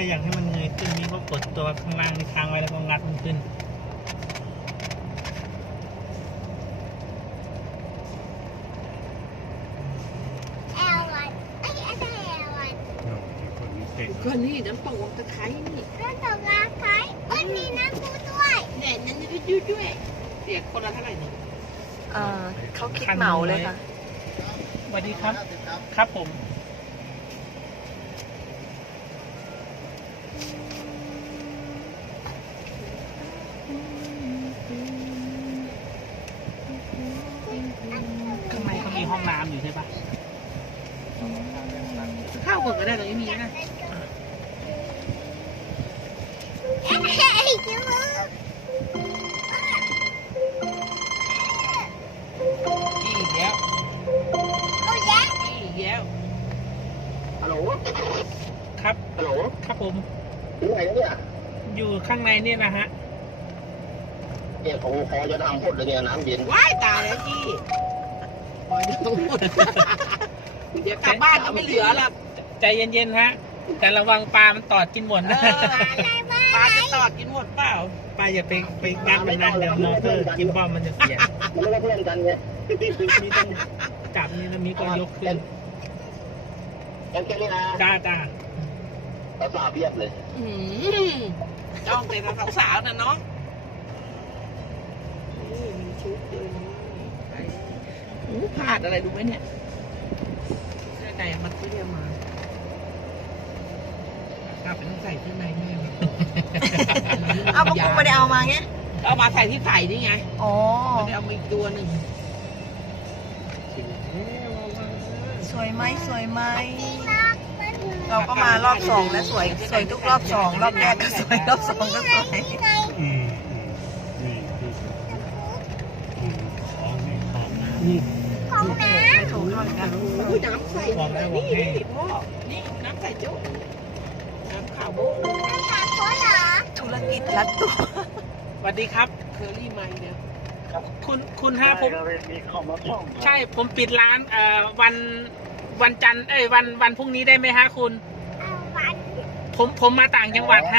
รอยากให้มันเงยขึ้นนี่ก็กดตัวข้างล่างนี่ค้างไว้แล้วก็งัดมันขึ้นก็นี่น้ำตกวังตะไคร้นี่น้ำตกตะไคร้วันนี้น้ำปูด้วยเนี่ยนั่นจะยืดด้วยเสียคนละเท่าไหร่เนี่ยเขาคิดเหมาเลยค่ะสวัสดีครับครับผมข้างในเขามีห้องน้ำอยู่ใช่ปะข้าวหมดก็ได้ตรงนี้มีนะอีกแล้วอีกแล้วฮัลโหลครับฮัลโหลครับผมอยู่ไหนเนี่ยอยู่ข้างในนี่นะฮะเนี่ยผมขอจะทำพดเลยเนี่ยน้ำเย็นว้ายตายแล้วจี้ขอจะต้องหมดเดี๋ยวกลับบ้านก็ไม่เหลือละใจเย็นๆฮะแต่ระวังปลามันตอดกินหมดนะปลาจะตอดกินหมดเปล่าปลาอย่าไปงัดมันนะเดี๋ยวมอเตอร์กินบ้อมมันจะเสียมันไม่ใช่เพื่อนกันไงมีต้องจับนี่แล้วมีก็ยกขึ้นแค่นี้นะจ้าสาวเพียบเลยจ้องแต่สาวๆนะเนาะนี่มีชุดด้วยพลาดอะไรดูไหมเนี่ยเสื้อในมันเรียมาถ้าเป็นใส่ที่ในแม่เอาพวกคุณไม่ได้เอามาไงเอามาใส่ที่ใส่นี่ไงอ๋อไม่ได้เอามาอีกตัวหนึ่งสวยไหมสวยไหมเราก็มารอบสองแล้วสวยทุกรอบสองรอบแรกก็สวยรอบสองก็สวยของน้ำไม่ถูกเข้าเลยกันน้ำใส่นี่พ่อนี่น้ำใส่จุ๊บน้ำขาวโบ๊ะธุรกิจรัดตัวสวัสดีครับเคอรี่ไมเนี่ยคุณฮะผมใช่ผมปิดร้านวันจันทร์วันพรุ่งนี้ได้ไหมฮะคุณผมมาต่างจังหวัดฮะ